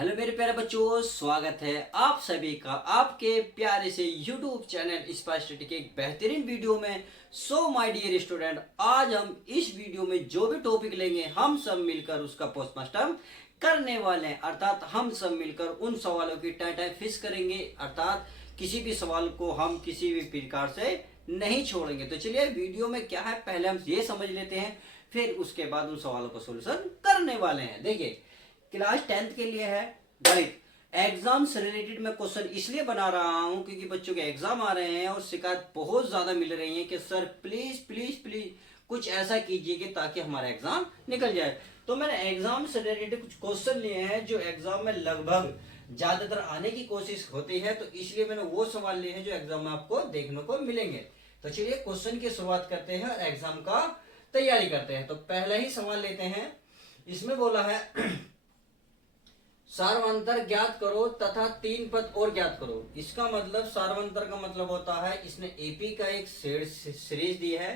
Hello मेरे प्यारे बच्चों, स्वागत है आप सभी का आपके प्यारे से YouTube चैनल स्पाइस स्टडी के एक बेहतरीन वीडियो में। सो माय डियर स्टूडेंट, आज हम इस वीडियो में जो भी टॉपिक लेंगे हम सब मिलकर उसका पोस्टमार्टम करने वाले हैं। अर्थात हम सब मिलकर उन सवालों की टाइम फिक्स करेंगे। अर्थात किसी भी सवाल को हम किसी भी प्रकार से नहीं छोड़ेंगे। तो चलिए वीडियो में क्या है पहले हम ये समझ लेते हैं, फिर उसके बाद उन सवालों का सोल्यूशन करने वाले हैं। देखिए, क्लास 10th के लिए है गणित। एग्जाम से रिलेटेड मैं क्वेश्चन इसलिए बना रहा हूं क्योंकि बच्चों के एग्जाम आ रहे हैं और शिकायत बहुत ज्यादा मिल रही है कि सर प्लीज प्लीज प्लीज कुछ ऐसा कीजिए कि ताकि हमारा एग्जाम निकल जाए। तो मैंने एग्जाम से रिलेटेड कुछ क्वेश्चन लिए हैं जो एग्जाम में लगभग ज्यादातर आने की कोशिश होती है, तो इसलिए मैंने वो सवाल लिए हैं जो एग्जाम में आपको देखने को मिलेंगे। तो चलिए क्वेश्चन की शुरुआत करते हैं और एग्जाम का तैयारी करते हैं। तो पहला ही सवाल लेते हैं। इसमें बोला है सार्वंतर ज्ञात करो तथा 3 पद और ज्ञात करो। इसका मतलब सार्वंतर का मतलब होता है इसने एपी का एक सीरीज दी है,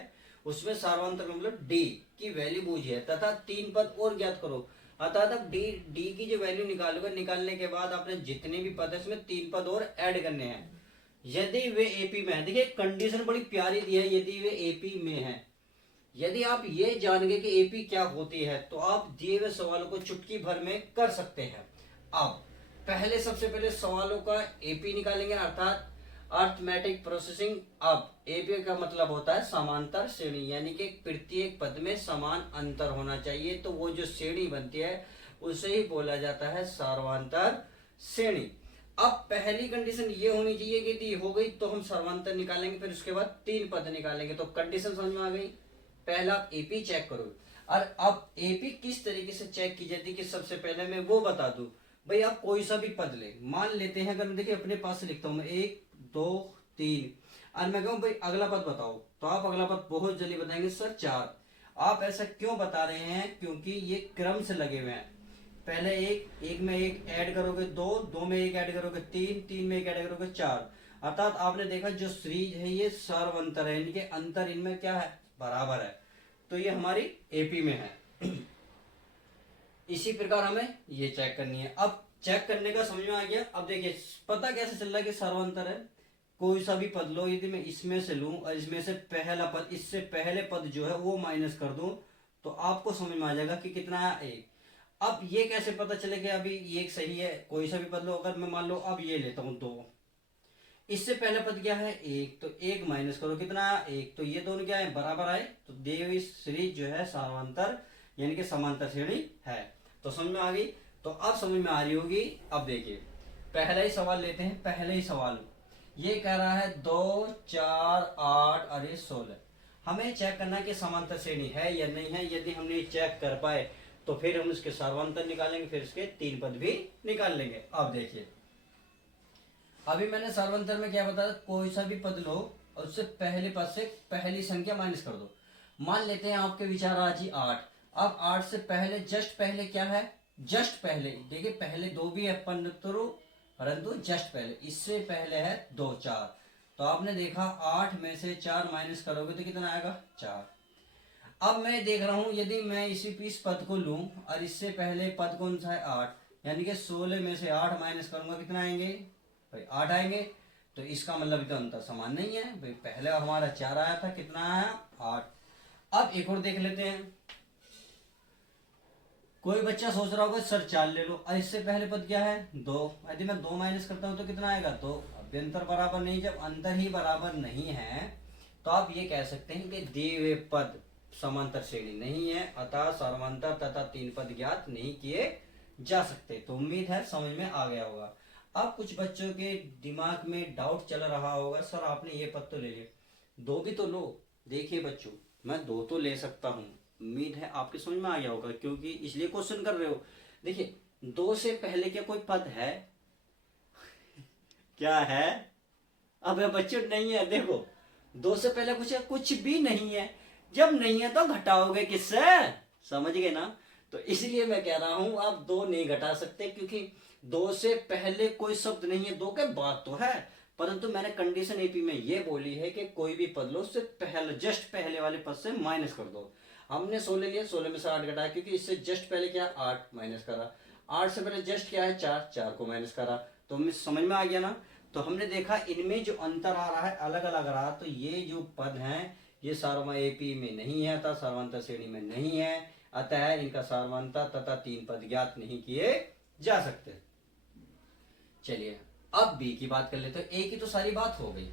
उसमें सार्वंतर का मतलब डी की वैल्यू बूझी है तथा 3 पद और ज्ञात करो। अर्थात अब डी की जो वैल्यू निकालोगे, निकालने के बाद आपने जितने भी पद है उसमें 3 पद और ऐड करने हैं यदि वे एपी में है। देखिए कंडीशन बड़ी प्यारी दी है, यदि वे एपी में है। यदि आप ये जान गए कि एपी क्या होती है तो आप दिए हुए सवालों को चुटकी भर में कर सकते हैं। अब पहले सबसे पहले सवालों का एपी निकालेंगे, अर्थात अर्थमेटिक प्रोसेसिंग। अब एपी का मतलब होता है समांतर श्रेणी, यानी कि प्रत्येक पद में समान अंतर होना चाहिए, तो वो जो श्रेणी बनती है उसे ही बोला जाता है सर्वांतर श्रेणी। अब पहली कंडीशन ये होनी चाहिए कि यदि हो गई तो हम सर्वांतर निकालेंगे, फिर उसके बाद 3 पद निकालेंगे। तो कंडीशन समझ में आ गई। पहला एपी चेक करो। और अब एपी किस तरीके से चेक की जाती है कि सबसे पहले मैं वो बता दूं। भाई आप कोई सा भी पद ले, मान लेते हैं, अगर मैं देखिए अपने पास से लिखता हूं मैं 1 2 3 और मैं कहूं भाई अगला पद बताओ, तो आप अगला पद बहुत जल्दी बताएंगे सर 4। आप ऐसा क्यों बता रहे हैं? क्योंकि ये क्रम से लगे हुए हैं। पहले एक में एक ऐड करोगे 2, 2 में एक ऐड करोगे 3, 3 में एक ऐड करोगे 4। अर्थात आपने देखा जो सीरीज है ये सर्वंतर है, इनके अंतर इनमें क्या है? बराबर है। तो ये हमारी एपी में है। इसी प्रकार हमें ये चेक करनी है। अब चेक करने का समझ में आ गया। अब देखिए पता कैसे चल रहा है कि सर्वांतर है। कोई सा भी पद लो, यदि मैं इसमें से लूं और इसमें से पहला पद, इससे पहले पद जो है वो माइनस कर दूं, तो आपको समझ में आ जाएगा कि कितना है 1। अब ये कैसे पता चलेगा? अभी ये सही है, कोई सा भी पद लो। अगर मैं मान लो अब ये लेता हूं 2, इससे पहले पद क्या है 1, तो 1 माइनस करो कितना 1, तो ये दोनों क्या है? बराबर आए। तो देवी सीरीज जो है समांतर यानी कि समांतर श्रेणी है। तो समझ में आ गई। तो अब समझ में आ रही होगी। अब देखिए पहला ही सवाल लेते हैं। पहले ही सवाल ये कह रहा है 2 4 8 और 16। हमें चेक करना है कि समांतर श्रेणी है या नहीं है। यदि हमने चेक कर पाए तो फिर हम उसके सर्वांतर निकालेंगे, फिर उसके 3 पद भी निकाल लेंगे। अब देखिए अभी मैंने सर्वांतर में क्या बताया, कोई सा भी पद लो और उससे पहले पद से पहली संख्या माइनस कर दो। मान लेते हैं आपके विचार आज ही 8। अब 8 से पहले जस्ट पहले क्या है? जस्ट पहले, देखिए पहले 2 भी है परंतु जस्ट पहले, इससे पहले है 2 4। तो आपने देखा 8 में से 4 माइनस करोगे तो कितना आएगा? 4। अब मैं देख रहा हूं यदि मैं इस पद को लूं और इससे पहले पद कौन सा है? 8, यानी कि 16 में से 8 माइनस करूंगा कितना आएंगे? भाई 8 आएंगे। तो इसका मतलब तो अंतर समान नहीं है भाई। पहले हमारा 4 आया था, कितना आया? 8। अब एक और देख लेते हैं। कोई बच्चा सोच रहा होगा सर 4 ले लो और इससे पहले पद क्या है? 2। यदि मैं 2 माइनस करता हूं तो कितना आएगा? 2। अभ्यंतर बराबर नहीं, जब अंतर ही बराबर नहीं है तो आप ये कह सकते हैं कि दिए हुए पद समांतर श्रेणी नहीं है, अतः सर्वांतर तथा 3 पद ज्ञात नहीं किए जा सकते। तो उम्मीद है समझ में आ गया होगा। अब कुछ बच्चों के दिमाग में डाउट चल रहा होगा, सर आपने ये पद तो ले लिया, 2 भी तो लो। देखिए बच्चों, मैं 2 तो ले सकता हूँ। उम्मीद है आपके समझ में आ गया होगा, क्योंकि इसलिए क्वेश्चन कर रहे हो। देखिए 2 से पहले क्या कोई पद है? क्या है? अब बच्चों नहीं है। देखो 2 से पहले कुछ भी नहीं है। जब नहीं है तो घटाओगे किससे? समझ गए ना? तो इसलिए मैं कह रहा हूं आप 2 नहीं घटा सकते, क्योंकि 2 से पहले कोई शब्द नहीं है। 2 के बाद तो है, परंतु मैंने कंडीशन एपी में ये बोली है कि कोई भी पद लो उससे पहले जस्ट पहले वाले पद से माइनस कर दो। हमने 16 लिया, 16 में से 8 घटाया, क्योंकि इससे जस्ट पहले क्या 8 माइनस करा। 8 से पहले जस्ट क्या है 4, 4 को माइनस करा, तो हमें समझ में आ गया ना। तो हमने देखा इनमें जो अंतर आ रहा है अलग अलग रहा, तो ये जो पद हैं ये सार्वमा एपी में नहीं है अतः सार्वंतर श्रेणी में नहीं है, अतः इनका सार्वंतर तथा 3 पद ज्ञात नहीं किए जा सकते। चलिए अब बी की बात कर लेते हैं। ए की तो सारी बात हो गई,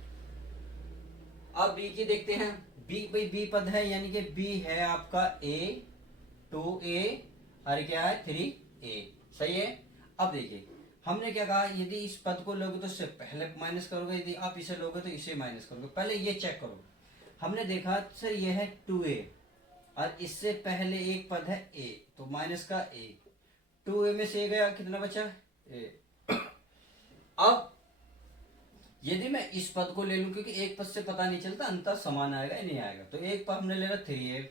अब बी की देखते हैं। बी भाई बी पद है यानी कि बी है आपका ए 2a और क्या है 3a, सही है। अब देखिए हमने क्या कहा, यदि इस पद को लोगे तो इससे पहले माइनस करोगे, यदि आप इसे लोगे तो इसे माइनस करोगे। पहले ये चेक करो, हमने देखा सर ये है 2a और इससे पहले एक पद है a, तो माइनस का a, 2a में से गया कितना बचा a। अब यदि मैं इस पद को ले लूं, क्योंकि एक पद से पता नहीं चलता अंतर समान आएगा या नहीं आएगा, तो एक पद हमने ले रहा 3a,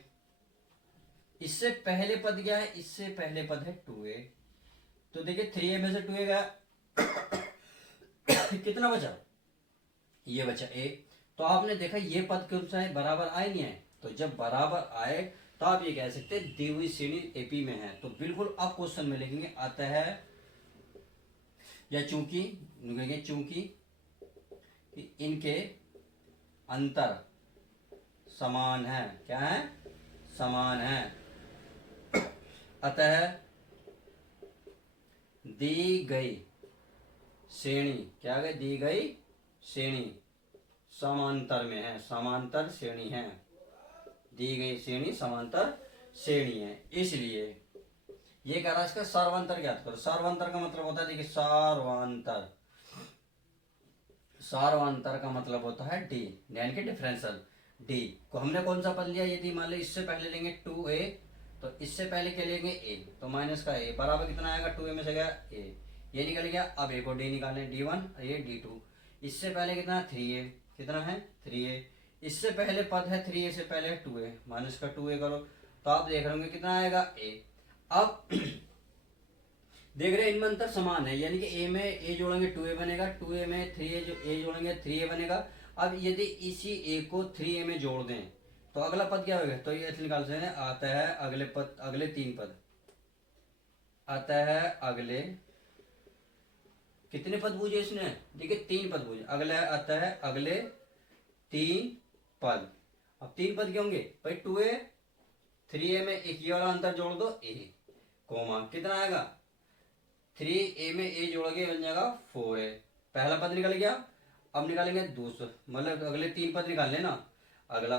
इससे पहले पद क्या है, इससे पहले पद है 2a, तो देखिए 3a में से 2a गया कितना बचा, ये बचा a। तो आपने देखा ये पद क्यों सा है, बराबर आए नहीं आए, तो जब बराबर आए तो आप ये कह सकते हैं दी हुई श्रेणी एपी में है। तो बिल्कुल आप क्वेश्चन में लिखेंगे आता है या चूंकि, चूंकि इनके अंतर समान है, क्या है समान है, अतः दी गई श्रेणी, क्या है दी गई श्रेणी समांतर में है, समांतर श्रेणी है, दी गई श्रेणी समांतर श्रेणी है। इसलिए ये कह रहा है इसका सार्वंतर ज्ञात करो। सार्वंतर का मतलब होता है देखिए सार्वंतर, सार्वंतर का मतलब होता है डी यानी कि डिफरेंशियल। डी को हमने कौन सा पद लिया, यदि मान लो इससे पहले लेंगे 2a तो इससे पहले क्या लेंगे a, तो माइनस का a बराबर कितना आएगा 2a में से गया a, ये निकल गया। अब a को d निकालें d1 और ये d2, इससे पहले कितना 3a, कितना है 3a, इससे पहले पद है 3a से पहले 2a, माइनस का 2a करो तो आप देख रहे होंगे कितना आएगा a। अब देख रहे हैं इनमें अंतर समान है, यानी कि a में a जोड़ेंगे 2a बनेगा, 2a में 3a जो a जोड़ेंगे 3a बनेगा। अब यदि इसी a को 3a में जोड़ दें तो अगला पद क्या होगा, तो ये निकाल सकते हैं आता है अगले पद, अगले 3 पद आता है, अगले कितने पद पूछे इसने, देखिए 3 पद पूछे, अगले आता है अगले 3 पद। अब 3 पद क्या होंगे भाई 2a 3a में एक ये वाला अंतर जोड़ दो a, कोमा कितना आएगा 3a में a जोड़ोगे बन जाएगा 4a, पहला पद निकल गया। अब निकालेंगे दूसरा, मतलब अगले 3 पद निकाल लेना अगला।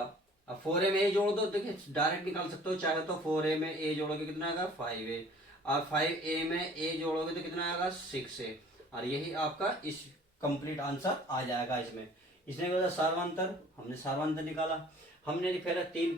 अब 4a में a जोड़ दो, देखिए डायरेक्ट निकाल सकते हो, चाहे तो 4a में a जोड़ोगे कितना आएगा 5a, अब 5a में a जोड़ोगे तो कितना आएगा 6a, और यही आपका इस कंप्लीट आंसर आ जाएगा। इसमें इसने बोला सार्वंतर, हमने सार्वंतर निकाला, हमने पहले 3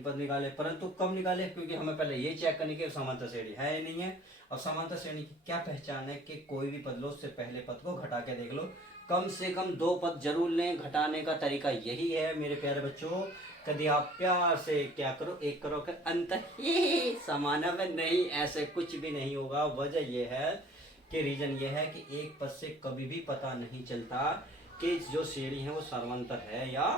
पद निकाले, परंतु कब निकाले, क्योंकि हमें पहले ये चेक करने की समांतर श्रेणी है या नहीं है। और समांतर श्रेणी की क्या पहचान है कि कोई भी पद लो उससे पहले पद को घटा के देख लो, कम से कम 2 पद जरूर लें। घटाने का तरीका यही है मेरे प्यारे बच्चों, कभी आप प्यार से क्या करो, एक करो कर अंतर ही समान है नहीं, ऐसे कुछ भी नहीं होगा। वजह यह है कि रीजन ये है कि एक पद से कभी भी पता नहीं चलता कि जो श्रेणी है वो सार्वंतर है या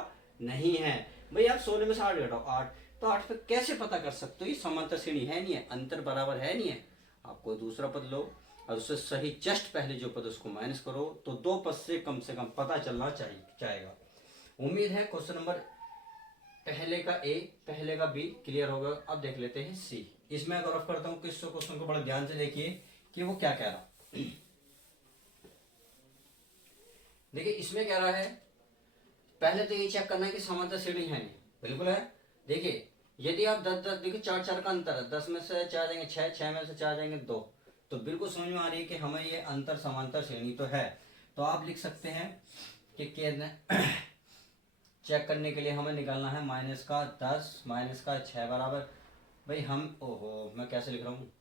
नहीं है। भाई आप 16 में से 8 घटाओ 8, तो 8 पे कैसे पता कर सकते हो ये समांतर श्रेणी है नहीं है, अंतर बराबर है नहीं है। आप कोई दूसरा पद लो और उससे सही जस्ट पहले जो पद उसको माइनस करो, तो 2 पद से कम पता चलना चाहेगा। उम्मीद है क्वेश्चन नंबर पहले का ए पहले का बी क्लियर होगा। अब देख लेते हैं सी। इसमें अगर रफ करता हूँ कि इस क्वेश्चन को बड़ा ध्यान से देखिए कि वो क्या कह रहा। देखिए इसमें कह रहा है पहले तो ये चेक करना है कि समांतर श्रेणी है नहीं, बिल्कुल है। देखिए यदि आप 10 देखिए 4 का अंतर है, 10 में से 4 जाएंगे 6, 6 में से 4 जाएंगे 2, तो बिल्कुल समझ में आ रही है कि हमें ये अंतर समांतर श्रेणी तो है। तो आप लिख सकते हैं कि चेक करने के लिए हमें निकालना है माइनस का 10 माइनस का 6 बराबर, भाई हम ओहो मैं कैसे लिख रहा हूँ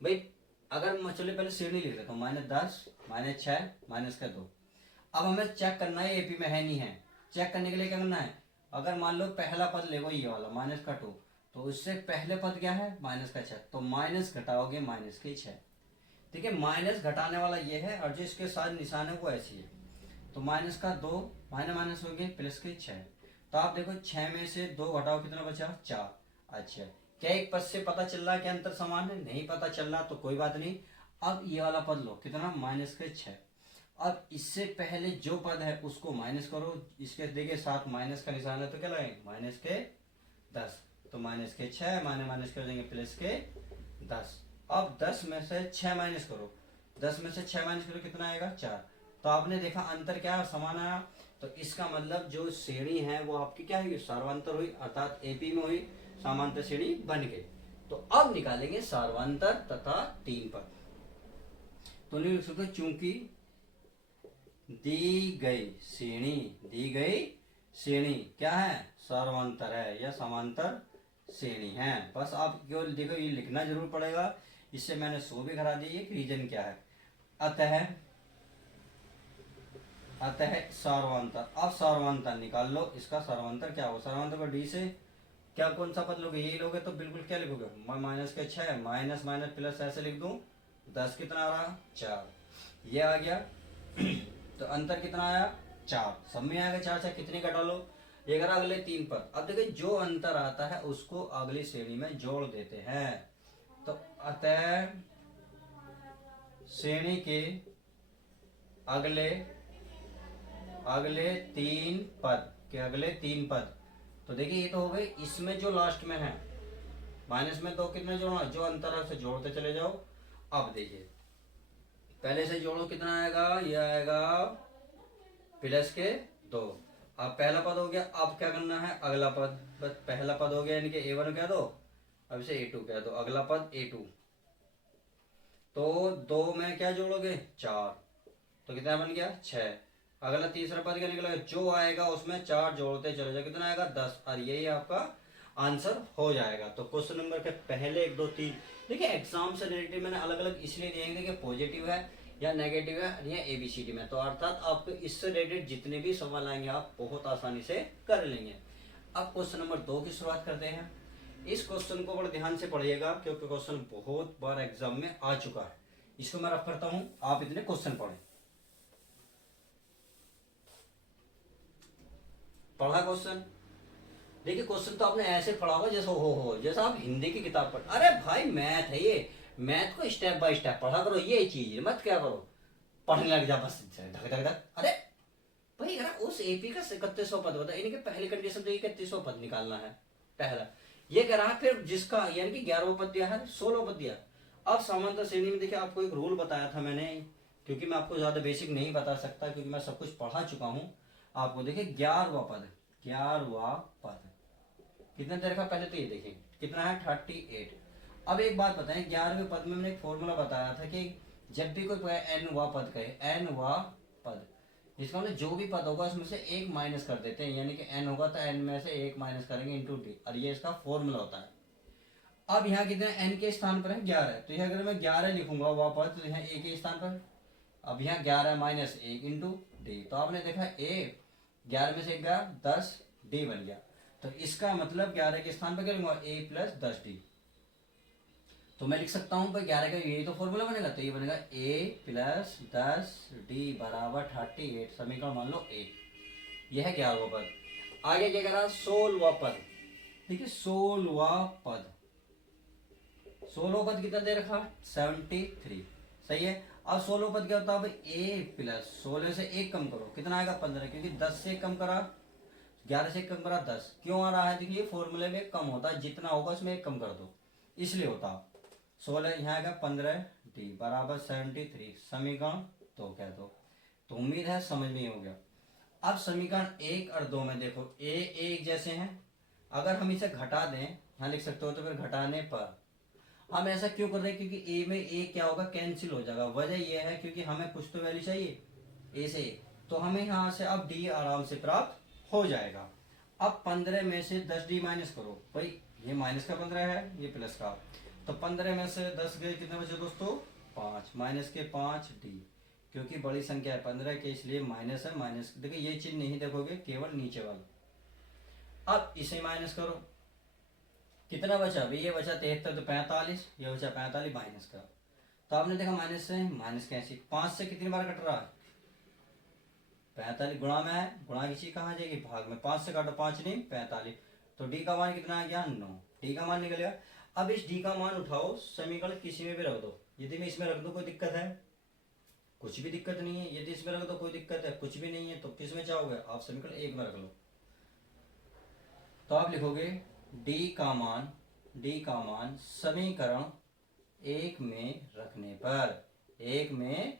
भाई, अगर मैं चलिए पहले श्रेणी लिख लेता हूँ, -10 -6 माइनस का 2। अब हमें चेक करना है एपी में है नहीं है, चेक करने के लिए क्या करना है, अगर मान लो पहला पद लेगो ये वाला माइनस का 2, तो उससे पहले पद क्या है माइनस का 6, तो माइनस घटाओगे माइनस के 6। देखिए माइनस घटाने वाला ये है और जो इसके साथ निशान है वो ऐसी है, तो माइनस का 2 माइनस माइनस हो गए प्लस के 6। तो आप देखो 6 में से 2 घटाओ कितना बचा 4। अच्छा क्या एक पद से पता चल रहा है कि अंतर समान है, नहीं पता चल रहा तो कोई बात नहीं, अब ये वाला पद लो, कितना, माइनस के 6। अब इससे पहले जो पद है उसको माइनस करो, इसके देखिए साथ माइनस का निशान है तो क्या लगाएंगे, माइनस के 10। तो माइनस के 6 माइनस माइनस कर देंगे प्लस के 10। अब 10 में से 6 माइनस करो, 10 में से 6 माइनस करो कितना आएगा, 4। तो आपने देखा अंतर क्या है, समान आया। तो इसका मतलब जो श्रेणी है वो आपकी क्या हुई, सार्वंतर हुई, अर्थात एपी में हुई, समांतर श्रेणी बन गई। तो अब निकालेंगे सार्वंतर तथा 3 पद। तो नहीं लिख सकते, चूंकि दी गई श्रेणी क्या है, सार्वंतर है या समांतर श्रेणी है। बस आप केवल देखो ये लिखना जरूर पड़ेगा, इससे मैंने सो भी करा दी, ये रीजन क्या है। अतः सार्वंतर, अब सार्वंतर निकाल लो, इसका सार्वंतर क्या होगा, सार्वंतर को डी से क्या कौन सा पद लोगे, यही लोगे तो बिल्कुल क्या लिखोगे, माइनस के 6 माइनस माइनस प्लस ऐसे लिख दूं, 10 कितना आ रहा, 4, ये आ गया। तो अंतर कितना आया, 4, सब में आएगा 4 4, कितने घटा लो, एक अगले 3 पद। अब देखिए जो अंतर आता है उसको अगली श्रेणी में जोड़ देते हैं। तो अतः श्रेणी के अगले 3 पद के अगले 3 पद। तो देखिए ये तो हो गई, इसमें जो लास्ट में है माइनस में 2 कितने जोड़ना, जो अंतर है उसे जोड़ते चले जाओ। अब देखिए पहले से जोड़ो, कितना आएगा, ये आएगा प्लस के 2। अब पहला पद हो गया, अब क्या करना है, अगला पद, बस पहला पद हो गया यानी कि A1 कह दो, अब इसे A2 कह दो, अगला पद A2। तो 2 में क्या जोड़ोगे, 4, तो कितना बन गया, 6। अगला तीसरा पद क्या निकलेगा, जो आएगा उसमें 4 जोड़ते चले जाओ, कितना आएगा, 10, और यही आपका आंसर हो जाएगा। तो क्वेश्चन नंबर के पहले 1 2 3 देखिए एग्जाम से रिलेटेड मैंने अलग अलग इसलिए दिए हैं कि पॉजिटिव है या नेगेटिव है या ABCD में, तो अर्थात आपको इससे रिलेटेड जितने भी सवाल आएंगे आप बहुत आसानी से कर लेंगे। अब क्वेश्चन नंबर 2 की शुरुआत करते हैं। इस क्वेश्चन को बड़े ध्यान से पढ़िएगा क्योंकि क्वेश्चन बहुत बार एग्जाम में आ चुका है। इसको मैं रफ करता हूं, आप इतने क्वेश्चन पढ़ें। पढ़ा क्वेश्चन, देखिए क्वेश्चन तो आपने ऐसे पढ़ा होगा जैसे हो जैसा आप हिंदी की किताब पढ़, अरे भाई मैथ है ये, मैथ को स्टेप बाय स्टेप पढ़ा करो, ये चीज मत क्या करो पढ़ने लग जा बस धक धक धक। अरे भाई अगर उस एपी का 3100 पद होता है, इनके पहली कंडीशन तो ये 3100 पद निकालना है पहला, ये कह रहा है। फिर जिसका यानी कि 11वां पद दिया है, 16 पद दिया। अब समांतर श्रेणी में देखिए आपको एक रूल बताया था मैंने, क्योंकि मैं आपको ज्यादा बेसिक नहीं बता सकता क्योंकि मैं सब कुछ पढ़ा चुका हूँ। आपको देखिए 11वां पद कितने देर का, पहले तो ये देखिए कितना है 38। अब एक बात बताएं, 11वें पद में मैंने एक फॉर्मूला बताया था कि जब भी कोई n पद कहे, n पद, इसका मतलब जो भी पद होगा उसमें से 1 माइनस कर देते हैं, यानी कि n होगा तो n में से 1 माइनस करेंगे इंटू डी, और ये इसका फॉर्मूला होता है। अब यहाँ कितने n के स्थान पर है 11, तो यहाँ अगर मैं 11 लिखूंगा वह पद, तो यहाँ a के स्थान पर, अब यहाँ 11 माइनस 1 इंटू डी, तो आपने देखा a 11 में से 1 गया 10 डी बन गया। तो इसका मतलब 11 के स्थान पर क्या लूंगा, a प्लस 10d। तो मैं लिख सकता हूं भाई 11 का यही तो फॉर्मूला बनेगा, तो ये बनेगा a प्लस 10d बराबर 38, समीकरण मान लो a। यह है 11वां पद। आगे क्या करा, 16वां पद। ठीक है 16वां पद कितना दे रखा, 73, सही है। अब 16वां पद क्या होता है भाई, a प्लस 16 से 1 कम करो, कितना आएगा 15, क्योंकि 10 से कम करा, 11 से कम करा 10, क्यों आ रहा है, देखिए फॉर्मूले में कम होता है, जितना होगा उसमें 1 कम कर दो, इसलिए होता। 16 यहाँ आएगा 15d बराबर 73, समीकरण 2 कह दो। तो उम्मीद है समझ में हो गया। अब समीकरण 1 और 2 में देखो a एक जैसे हैं, अगर हम इसे घटा दें, यहाँ लिख सकते हो, तो फिर घटाने पर हम ऐसा क्यों कर रहे हैं, क्योंकि a में a क्या होगा, कैंसिल हो जाएगा। वजह यह है क्योंकि हमें कुछ तो वैल्यू चाहिए a से, तो हमें यहाँ से अब d आराम से प्राप्त हो जाएगा। अब 15 में से 10d माइनस करो, भाई ये माइनस का 15 है, ये प्लस का, तो 15 में से 10 गए, कितने बचे दोस्तों, 5, माइनस के 5d, क्योंकि बड़ी संख्या है 15 के, इसलिए माइनस है, माइनस देखिए ये चिन्ह नहीं देखोगे, केवल नीचे वाला। अब इसे माइनस करो, कितना बचा, भाई ये बचा 73, तो 45, ये बचा 45 माइनस का, तो आपने देखा माइनस से माइनस कैसे, 5 से कितनी बार कट रहा है, 45 गुणा में है, गुणा की चीज कहाँ जाएगी, भाग में, 5 से काटो 5 नहीं 45, तो डी का मान कितना आ गया 9, डी का मान निकल गया। अब इस डी का मान उठाओ, समीकरण किसी में भी रख दो, यदि मैं इसमें रख दूं कोई दिक्कत है? कुछ भी दिक्कत नहीं है। यदि इसमें रख दो कोई दिक्कत है? कुछ भी नहीं है। तो किस में चाहोगे आप? समीकरण 1 में रख लो। तो आप लिखोगे डी का मान समीकरण 1 में रखने पर, 1 में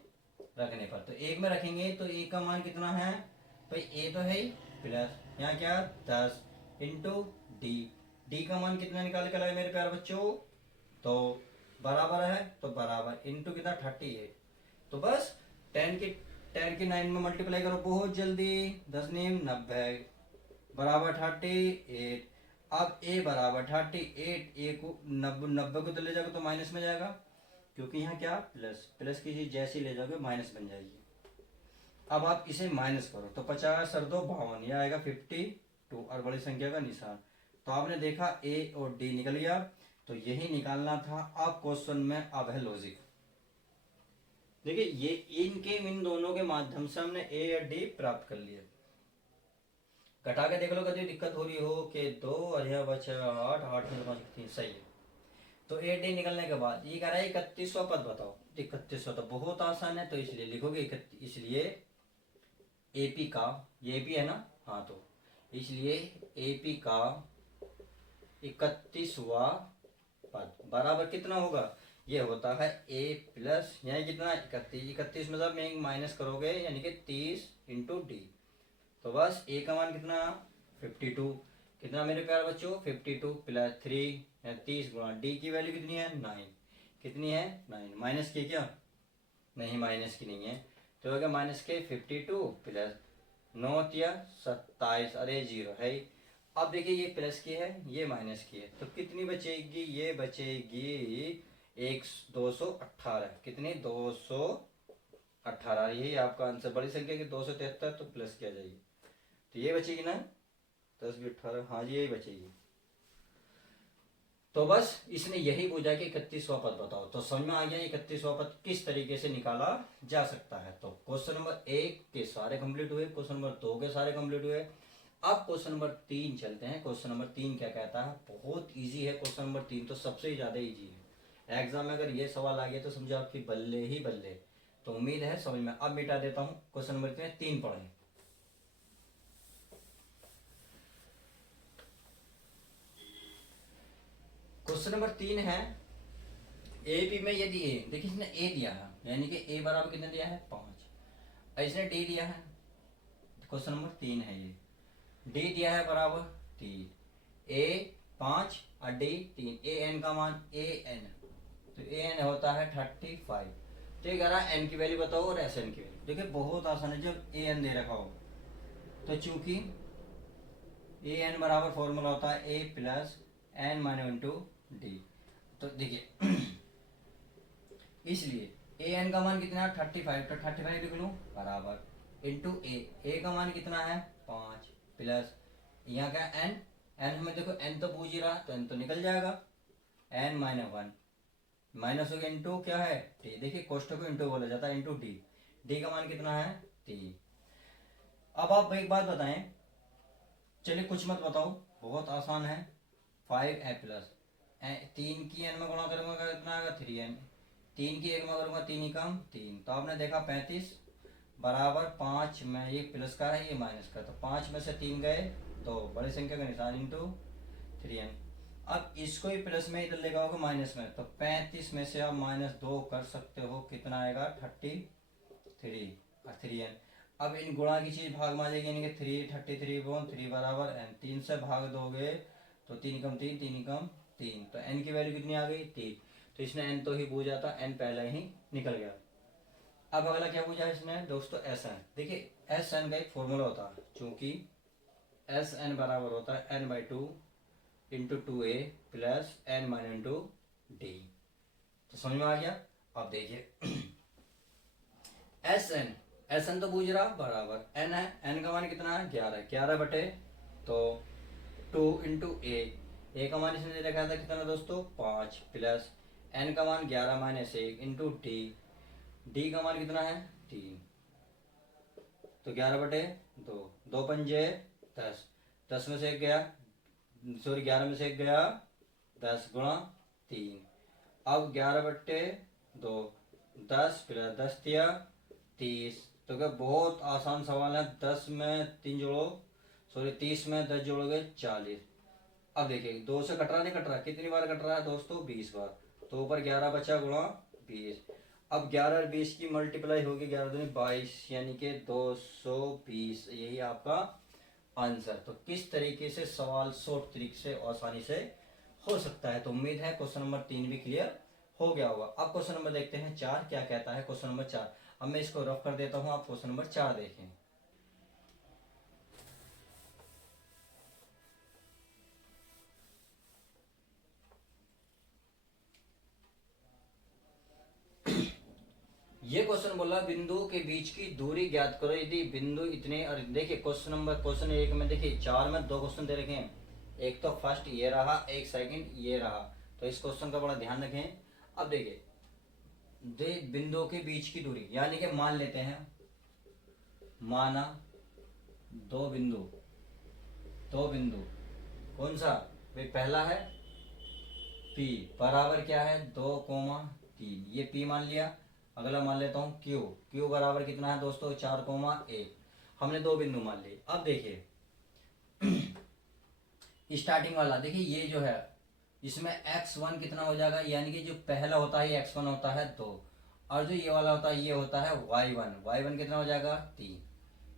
रखने पर, तो 1 में रखेंगे तो ए का मान कितना है भाई? ए तो है ही प्लस, यहाँ क्या 10 इंटू डी। डी का मान कितना निकाल के लाए मेरे प्यारे बच्चों? तो बराबर है, तो बराबर इंटू कितना 38। तो बस 10 की 9 में मल्टीप्लाई करो बहुत जल्दी, 10 नीम 90 बराबर 38। अब ए बराबर 38, ए को 90 को तो ले जाओगे तो माइनस में जाएगा, क्योंकि यहाँ क्या प्लस, प्लस की चीज जैसे ही ले जाओगे माइनस बन जाएगी। अब आप इसे माइनस करो तो 50 और 2 52, यह आएगा 52 और बड़ी संख्या का निशान। तो आपने देखा ए और डी निकल गया। तो यही निकालना था। अब क्वेश्चन में अब है लॉजिक। देखिए ये इन दोनों के माध्यम से हमने ए और डी प्राप्त कर लिए। घटा के देख लो कभी दिक्कत हो रही हो कि 2 और यह बचा 8, 8 में 5 3 सही है। तो ए डी निकलने के बाद ये कह रहा है 31वां पद बताओ। 31वां तो बहुत आसान है, तो इसलिए लिखोगे इसलिए एपी का, ये एपी है ना, हाँ, तो इसलिए एपी का 31वां पद बराबर कितना होगा? ये होता है ए प्लस, यहाँ कितना 31 में जब में माइनस करोगे यानी कि 30 इंटू डी। तो बस ए का मान कितना 52, कितना मेरे प्यारे बच्चों 52 प्लस 3 30 गुणा डी की वैल्यू कितनी है 9, कितनी है 9, माइनस की क्या? नहीं माइनस की नहीं है, तो हो गया माइनस के 52 प्लस 9 या 27, अरे 0 है। अब देखिए ये प्लस की है ये माइनस की है, तो कितनी बचेगी? ये बचेगी 218, कितनी 218, यही आपका आंसर। बड़ी संख्या की 273 तो प्लस किया जाएगी, तो ये बचेगी ना 10 भी 18, हाँ जी यही बचेगी। तो बस इसने यही पूछा कि 31वां पद बताओ। तो समझ में आ गया 31वां पद किस तरीके से निकाला जा सकता है। तो क्वेश्चन नंबर 1 के सारे कंप्लीट हुए, क्वेश्चन नंबर 2 के सारे कंप्लीट हुए। अब क्वेश्चन नंबर 3 चलते हैं। क्वेश्चन नंबर 3 क्या कहता है? बहुत इजी है क्वेश्चन नंबर 3, तो सबसे ज्यादा इजी है। एग्जाम में अगर ये सवाल आ गया तो समझो आपकी बल्ले ही बल्ले। तो उम्मीद है समझ में। अब मिटा देता हूं क्वेश्चन नंबर 3 पढ़ें। क्वेश्चन नंबर 3 है ए पी में यदि ए, देखिए इसने ए दिया है यानी कि ए बराबर कितना दिया है 5, इसने डी दिया है, क्वेश्चन नंबर 3 है ये। डी दिया है बराबर 3, ए 5 और डी 3, ए एन का मान ए एन, तो ए एन होता है 35। तो ये कह रहा है एन की वैल्यू बताओ और एस एन की वैल्यू। देखिए बहुत आसान है, जब ए एन दे रखा हो तो चूंकि ए एन बराबर फॉर्मूला होता है A plus N minus into D. तो देखिए इसलिए ए एन का मान कितना है 35, तो 35 लिख लूँ बराबर इंटू ए का मान कितना है 5 प्लस यहाँ का एन, एन हमें देखो एन तो पूछ ही रहा तो एन तो निकल जाएगा, एन माइनस 1 माइनस हो गया इंटू क्या है टी। देखिए कोष्टक को इंटू बोला जाता है, इंटू डी। डी का मान कितना है 3। अब आप एक बात बताएं, चलिए कुछ मत बताओ, बहुत आसान है। 5 ए प्लस 3 की एन में गुणा करूंगा कितना आएगा 3n, 3 की 1 में करूंगा 3 ही कम 3। तो आपने देखा 35 बराबर 5 में, ये प्लस का है ये माइनस का, तो 5 में से 3 गए तो बड़ी संख्या का निशान इंटू 3n। अब इसको ही प्लस में इधर लेगा होगा माइनस में, तो 35 में से आप -2 कर सकते हो, कितना आएगा 33 और 3n। अब इन गुणा की चीज भाग में आ जाएगी यानी कि 33 बराबर n, 3 से भाग दोगे तो 3 कम 3, 3 कम 3, तो n की वैल्यू कितनी आ गई 3। तो इसने n तो ही पूछा था, n पहले ही निकल गया। अब अगला क्या पूछा है इसने दोस्तों एस एन। देखिए एस एन का एक फॉर्मूला होता है, चूंकि एस एन बराबर होता है n/2 into 2a plus n minus into D. तो समझ में आ गया। अब देखिए एस एन तो पूछ रहा बराबर n है, n का मान कितना है 11 बटे तो 2 इंटू ए का मान इसने रखा था कितना दोस्तों 5 प्लस n का मान 11 माइनस 1 इंटू डी का मान कितना है 3, तो 11 बटे 2, 2 पंजे 10, 10 में से 1 गया, सॉरी 11 में से 1 गया 10 गुणा 3। अब 11 बटे 2, 10 प्लस 10 तिया 30। तो क्या बहुत आसान सवाल है। 10 में 3 जोड़ो, सॉरी 30 में 10 जोड़ोगे 40। अब देखिए 2 से कट रहा नहीं कट रहा, कितनी बार कट रहा है दोस्तों? 20 बार। तो ऊपर 11 बचा गुणा 20। अब 11 और 20 की मल्टीप्लाई होगी, 11 दूनी 22 यानी कि 220। यही आपका आंसर। तो किस तरीके से सवाल शॉर्ट तरीके से आसानी से हो सकता है। तो उम्मीद है क्वेश्चन नंबर 3 भी क्लियर हो गया होगा। अब क्वेश्चन नंबर देखते हैं 4 क्या कहता है। क्वेश्चन नंबर 4, अब मैं इसको रफ कर देता हूं, आप क्वेश्चन नंबर 4 देखें। ये क्वेश्चन बोला बिंदु के बीच की दूरी ज्ञात करो यदि बिंदु इतने। और देखिए क्वेश्चन 1 में देखिए 4 में 2 क्वेश्चन दे रखे हैं। एक तो फर्स्ट ये रहा, एक सेकंड ये रहा। तो इस क्वेश्चन का बड़ा ध्यान रखें। अब देखिए दे बिंदुओं के बीच की दूरी, यानी कि मान लेते हैं, माना दो बिंदु कौन सा भाई? पहला है P बराबर क्या है 2,3, ये P मान लिया। अगला मान लेता हूं Q बराबर कितना है दोस्तों? 4,1। हमने दो बिंदु मान लिए। अब देखिए स्टार्टिंग वाला देखिए, ये जो है इसमें x1 कितना हो जाएगा, यानी कि जो पहला होता है x1 होता है 2, और जो ये वाला होता है ये होता है y1 कितना हो जाएगा 3।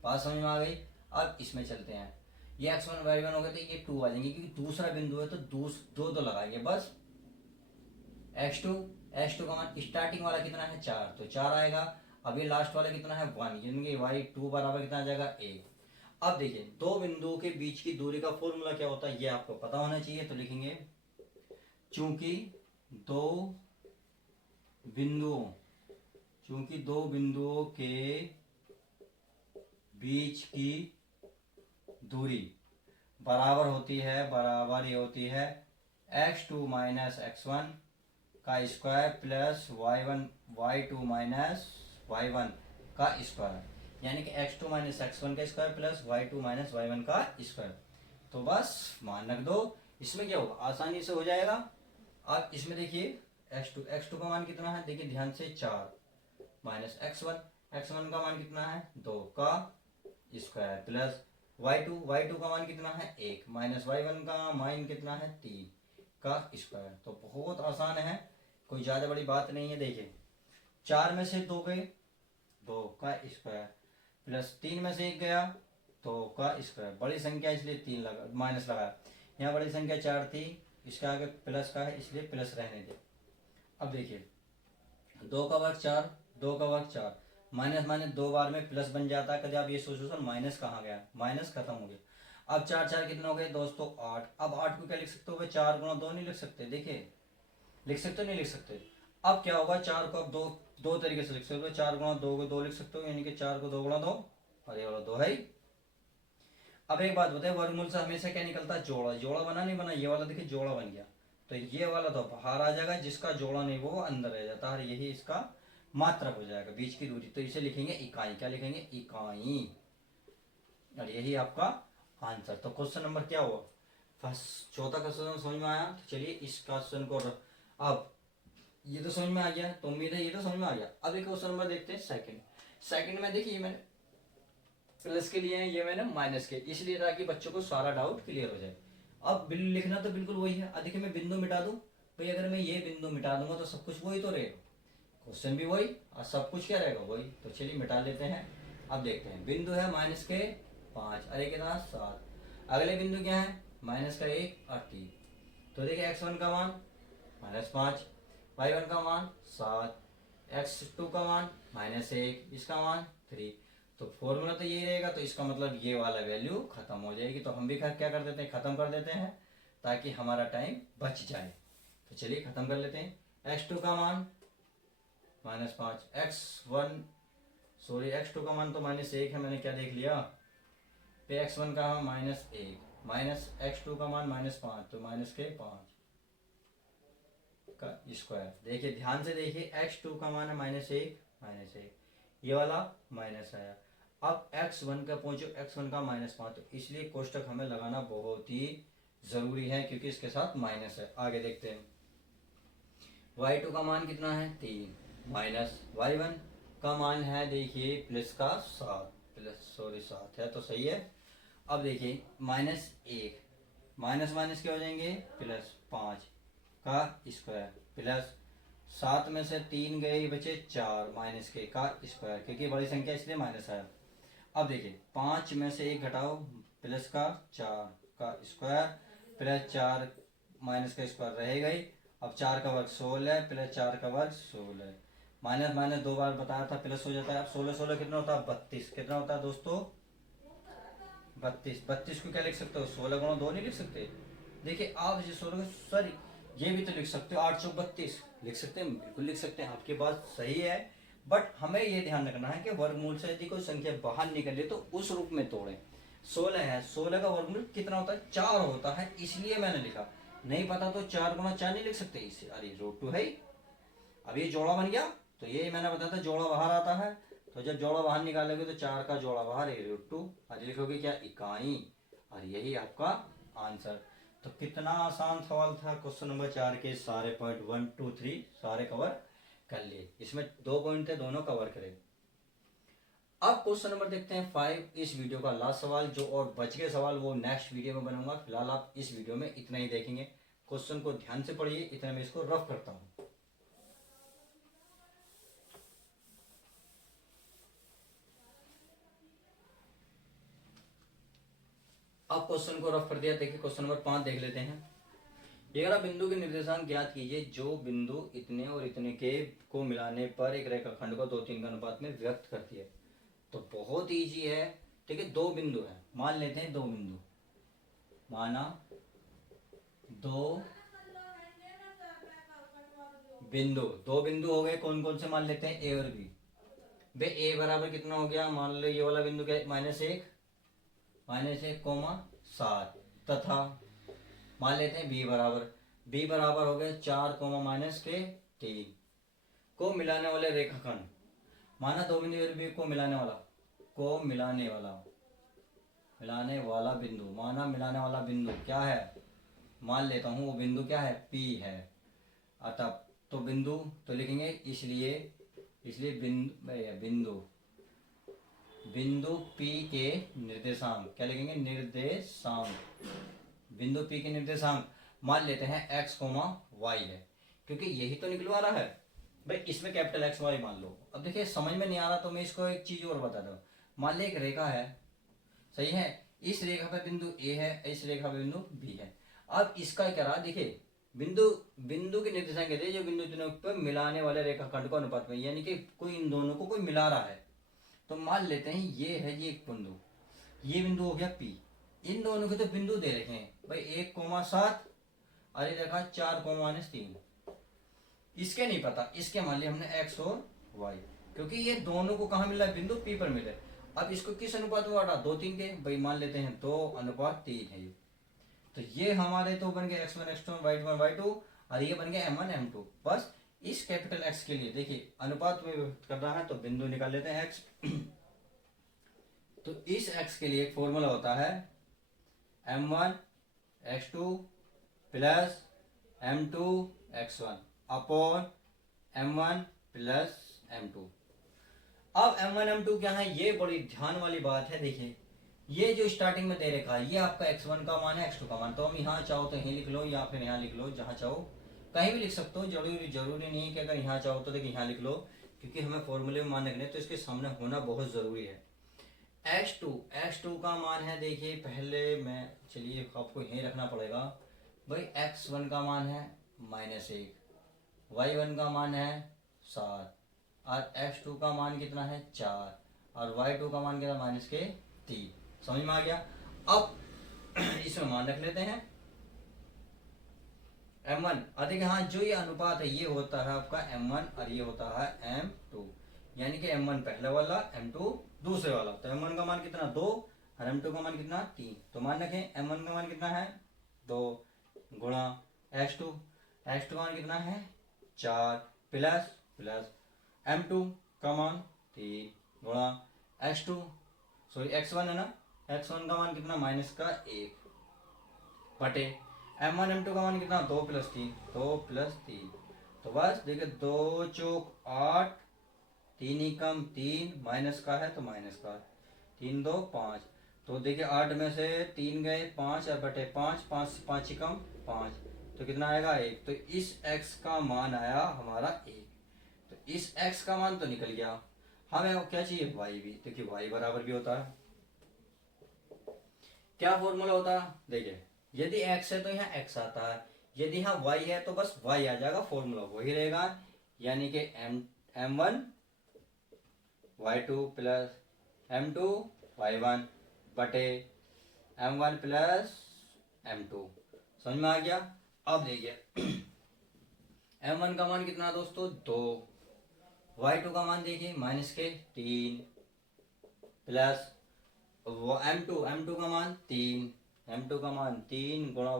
बात समझ में आ गई। अब इसमें चलते हैं, ये x1 y1 हो गए तो ये 2 आ जाएंगे, क्योंकि दूसरा बिंदु है तो दो लगाएंगे बस। x2 का मान स्टार्टिंग वाला कितना है 4, तो 4 आएगा। अभी लास्ट वाला कितना है 1, यानी कि y2 बराबर कितना आ जाएगा 1। अब देखिए दो बिंदुओं के बीच की दूरी का फॉर्मूला क्या होता है ये आपको पता होना चाहिए। तो लिखेंगे चूंकि दो बिंदुओं के बीच की दूरी बराबर ये होती है x2 माइनस x1 का square plus y2 minus y1 का स्क्वायर, यानी कि x2 माइनस x1 का square plus y2 minus y1 का स्क्वायर। तो बस मान रख दो, इसमें क्या होगा आसानी से हो जाएगा। अब इसमें देखिए x2 का मान कितना है, देखिए ध्यान से 4 माइनस x1 का मान कितना है 2 का स्क्वायर प्लस y2 का मान कितना है 1 माइनस y1 का मान कितना है 3 का स्क्वायर। तो बहुत आसान है, कोई ज्यादा बड़ी बात नहीं है। देखिए 4 में से 2 गए 2 का स्क्वायर प्लस 3 में से 1 गया 2 का स्क्वायर। बड़ी संख्या इसलिए 3 लगा माइनस लगाया, यहाँ बड़ी संख्या 4 थी, इसका आगे प्लस का है इसलिए प्लस रहने दे। अब देखिए 2 का वर्ग 4, 2 का वर्ग 4, माइनस माइनस 2 बार में प्लस बन जाता है। कभी आप ये सोचो सर माइनस कहाँ गया, माइनस खत्म हो गया। अब 4 कितना हो गए दोस्तों 8। अब 8 को क्या लिख सकते हो? 4 गुणा 2 नहीं लिख सकते, देखिए लिख सकते हो नहीं लिख सकते। अब क्या होगा 4 को अब दो तरीके से लिख सकते हो। 4 गुणा 2 को 2 लिख सकते हो, यानी कि 4 को 2 गुणा 2, और ये वाला 2 है। अब एक बात बताए, वर्गमूल से हमेशा क्या निकलता है? जोड़ा बना नहीं बना, ये वाला देखिए जोड़ा बन गया, तो ये वाला तो बाहर आ जाएगा, जिसका जोड़ा नहीं वो अंदर रह जाता है, यही इसका मात्रक हो जाएगा बीच की दूरी। तो इसे लिखेंगे इकाई, क्या लिखेंगे इकाई, और यही आपका आंसर। तो क्वेश्चन नंबर क्या हुआ? फर्स्ट चौथा क्वेश्चन समझ में आया। तो चलिए इस क्वेश्चन को अब ये तो समझ में आ गया, तो उम्मीद है ये तो समझ में आ गया। अब एक क्वेश्चन नंबर देखते हैं सेकंड में। देखिए मैंने प्लस के लिए ये मैंने माइनस के, इसलिए ताकि बच्चों को सारा डाउट क्लियर हो जाए। अब बिल लिखना तो बिल्कुल वही है। देखिए मैं बिंदु मिटा दूं भाई, अगर मैं ये बिंदु मिटा दूंगा तो सब कुछ वही तो रहेगा, क्वेश्चन भी वही और सब कुछ क्या रहेगा वही। तो चलिए मिटा लेते हैं। अब देखते हैं बिंदु है माइनस के 5, अरे कितना 7। अगले बिंदु क्या है माइनस का 1 और 3। तो देखिए x1 का मान -5, y1 का मान 7, x2 का मान -1, इसका मान 3। तो फॉर्मूला तो यही रहेगा, तो इसका मतलब ये वाला वैल्यू खत्म हो जाएगी। तो हम भी क्या कर देते हैं, खत्म कर देते हैं, ताकि हमारा टाइम बच जाए। तो चलिए खत्म कर लेते हैं। x2 का मान -5, x2 का मान तो -1 है, मैंने क्या देख लिया पे। x1 का -1 माइनस x2 का मान -5, तो -5 का स्क्वायर। देखिए ध्यान से देखिए, x2 का मान है -1, ये वाला माइनस आया। अब x1 का पहुंचो, x1 का -5, तो इसलिए कोष्टक हमें लगाना बहुत ही जरूरी है, क्योंकि इसके साथ माइनस है। आगे देखते हैं y2 का मान कितना है 3, माइनस y1 का मान है देखिए प्लस का 7, प्लस सॉरी 7 है तो सही है। अब देखिए -1, माइनस माइनस क्या हो जाएंगे, +5 का स्क्वायर प्लस 7 में से 3 गए बचे 4 माइनस के का स्क्वायर, क्योंकि बड़ी संख्या इसलिए माइनस आया। अब देखिए 5 में से 1 घटाओ, प्लस का 4 का स्क्वायर प्लस 4 माइनस का स्क्वायर रहेगा ही। अब 4 का वर्ग 16 प्लस 4 का वर्ग 16, माइनस माइनस 2 बार बताया था प्लस हो जाता है। अब 16 16 कितना होता है 32, कितना होता है दोस्तों 32। 32 को क्या लिख सकते हो, 16 गुणा 2 नहीं लिख सकते। देखिए आप इसे 16 सॉरी ये भी तो लिख सकते हो, 8 चौक 32 लिख सकते हैं, बिल्कुल लिख सकते हैं, आपकी बात सही है। बट हमें ये ध्यान रखना है कि वर्गमूल से यदि कोई संख्या बाहर निकले तो उस रूप में तोड़ें। 16 है, 16 का वर्गमूल कितना होता है 4 होता है, इसलिए मैंने लिखा। नहीं पता तो 4 गुणा 4 नहीं लिख सकते इसे, अरे √2 है। अब ये जोड़ा बन गया, तो ये मैंने बताया था जोड़ा बाहर आता है, तो जब जोड़ा बाहर निकालोगे तो 4 का जोड़ा बाहर √2, और लिखोगे क्या इकाई, और यही आपका आंसर। तो कितना आसान सवाल था क्वेश्चन नंबर 4 के, सारे पॉइंट 1 2 3 सारे कवर कर लिए। इसमें 2 पॉइंट थे, दोनों कवर करें। अब क्वेश्चन नंबर देखते हैं 5, इस वीडियो का लास्ट सवाल। जो और बच गए सवाल वो नेक्स्ट वीडियो में बनूंगा, फिलहाल आप इस वीडियो में इतना ही देखेंगे। क्वेश्चन को ध्यान से पढ़िए, इतना मैं इसको रफ करता हूं। अब क्वेश्चन को रफ कर दिया, देखिए क्वेश्चन नंबर 5 देख लेते हैं। 11 बिंदु के निर्देशांक ज्ञात कीजिए जो बिंदु इतने और इतने के को मिलाने पर एक रेखाखंड को 2 3 के अनुपात में व्यक्त करती है। तो बहुत इजी है, ठीक है। 2 बिंदु है, मान लेते हैं 2 बिंदु, माना 2 बिंदु, 2 बिंदु हो गए, कौन कौन से मान लेते हैं ए और बी। बे ए बराबर कितना हो गया, मान लो ये वाला बिंदु क्या -1 -1, 7, तथा मान लेते हैं बी बराबर हो गए 4, -3 को मिलाने वाले रेखाखंड, माना 2 बिंदु ए बी को मिलाने वाला बिंदु, माना मिलाने वाला बिंदु क्या है, मान लेता हूं वो बिंदु क्या है P है। अतः तो बिंदु तो लिखेंगे, इसलिए बिंदु P के निर्देशांक क्या लिखेंगे, निर्देशांक, बिंदु P के निर्देशांक मान लेते हैं x, y है, क्योंकि यही तो निकलवा रहा है भाई। इसमें कैपिटल X Y मान लो। अब देखिए समझ में नहीं आ रहा तो मैं इसको एक चीज और बता दूं। मान ले एक रेखा है, सही है, इस रेखा पे बिंदु A है, इस रेखा पे बिंदु B है। अब इसका क्या रहा, देखिए बिंदु के निर्देशांक कहते हैं जो बिंदु दोनों पर मिलाने वाले रेखाखंड को अनुपात में, यानी कि कोई इन दोनों को कोई मिला रहा है। तो मान लेते हैं ये है ये एक बिंदु, ये बिंदु हो गया P। इन दोनों के तो बिंदु दे रखे हैं भाई 1,7 और ये देखा 4,-3। इसके नहीं पता, इसके मान लिया हमने x और y, क्योंकि ये दोनों को कहा मिला, बिंदु P पर मिले। अब इसको किस अनुपात में बांटा, 2 3 के, भाई मान लेते हैं 2:3 है ये। तो ये हमारे तो बन गए x1 x2 y1 y2, और ये बन गया m1 m2। बस इस कैपिटल X के लिए देखिए अनुपात में व्यक्त करना है तो बिंदु निकाल लेते हैं x। तो इस x के लिए एक फॉर्मूला होता है m1 x2 plus m2 x1 upon m1 plus m2। अब m1 m2 क्या है, ये बड़ी ध्यान वाली बात है। देखिए ये जो स्टार्टिंग में दे रखा है ये आपका x1 का मान है, x2 का मान। तो हम यहाँ चाहो तो यहीं लिख लो या फिर यहाँ लिख लो, जहाँ चाहो कहीं भी लिख सकते हो, जरूरी नहीं कि अगर यहाँ चाहो तो देखिए यहाँ लिख लो, क्योंकि हमें फॉर्मूले में मान रखने तो इसके सामने होना बहुत जरूरी है। x2 का मान है, देखिए पहले मैं चलिए आपको यहीं रखना पड़ेगा भाई। x1 का मान है -1, y1 का मान है 7, और x2 का मान कितना है 4, और y2 का मान कितना -3। समझ में आ गया। अब इसमें मान रख लेते हैं m1, अधिक हाँ जो ये अनुपात है ये होता है आपका m1 और ये होता है m2, यानी कि m1 पहले वाला m2 दूसरे वाला। तो m1 का मान कितना 2 और m2 का मान कितना 3। तो मान रखें m1 का मान कितना है 2 गुणा x2 का मान कितना है 4 प्लस m2 का मान 3 गुणा x1 है ना, x1 का मान कितना -1 बटे m1 m2 का मान कितना 2 + 3 तो बस देखिए 2 चौक 8, 3 ही कम 3, माइनस का है तो माइनस का, 3 2 5। तो देखिए 8 में से 3 गए 5 और बटे 5, 5 से 5 ही कम 5, तो कितना आएगा 1। तो इस x का मान आया हमारा 1। तो इस x का मान तो निकल गया, हमें क्या चाहिए y भी, क्योंकि y बराबर भी होता है, क्या फॉर्मूला होता है देखिए, यदि x है तो यहाँ x आता है, यदि यहाँ y है तो बस y आ जाएगा, फॉर्मूला वही रहेगा, यानी कि m1 y2 plus m2 y1 बटे m1 प्लस m2। समझ में आ गया। अब देखिए m1 का मान कितना दोस्तों 2, y2 का मान देखिए माइनस के 3 प्लस m2 का मान 3, m2 का मान 3 गुणा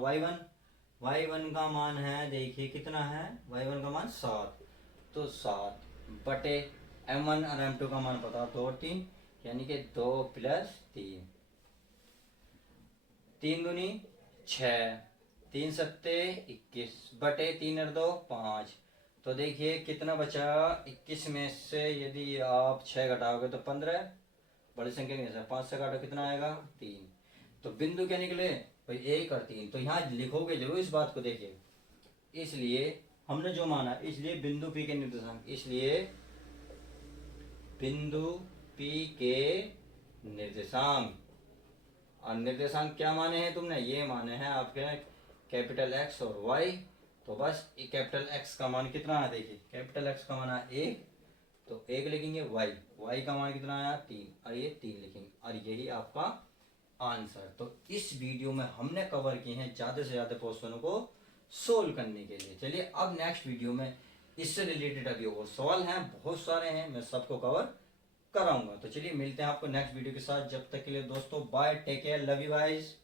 y1 का मान है देखिए कितना है, y1 का मान 7, तो 7 बटे m1 और m2 का मान पता 2 और 3, यानी कि 2 प्लस 3, 3 दूनी 6, 3 सत्ते 21 बटे 3 और 2 5। तो देखिए कितना बचा, 21 में से यदि आप 6 घटाओगे तो 15, बड़ी संख्या नहीं है, 5 से काटो कितना आएगा 3। तो बिंदु क्या निकले भाई 1 और 3, तो यहाँ लिखोगे जरूर इस बात को देखिए, इसलिए हमने जो माना, इसलिए बिंदु P के निर्देशांक, इसलिए बिंदु P के निर्देशांक, और निर्देशांक क्या माने हैं तुमने, ये माने हैं आपके कैपिटल X और Y। तो बस कैपिटल X का मान कितना है देखिए, कैपिटल X का मान है 1, तो 1 लिखेंगे, y का मान कितना आया 3, और ये 3 लिखेंगे, और यही आपका आंसर। तो इस वीडियो में हमने कवर किए हैं ज़्यादा से ज़्यादा क्वेश्चनों को सोल्व करने के लिए। चलिए अब नेक्स्ट वीडियो में इससे रिलेटेड अभी और सवाल हैं, बहुत सारे हैं, मैं सबको कवर कराऊंगा। तो चलिए मिलते हैं आपको नेक्स्ट वीडियो के साथ, जब तक के लिए दोस्तों bye, take care, love you guys.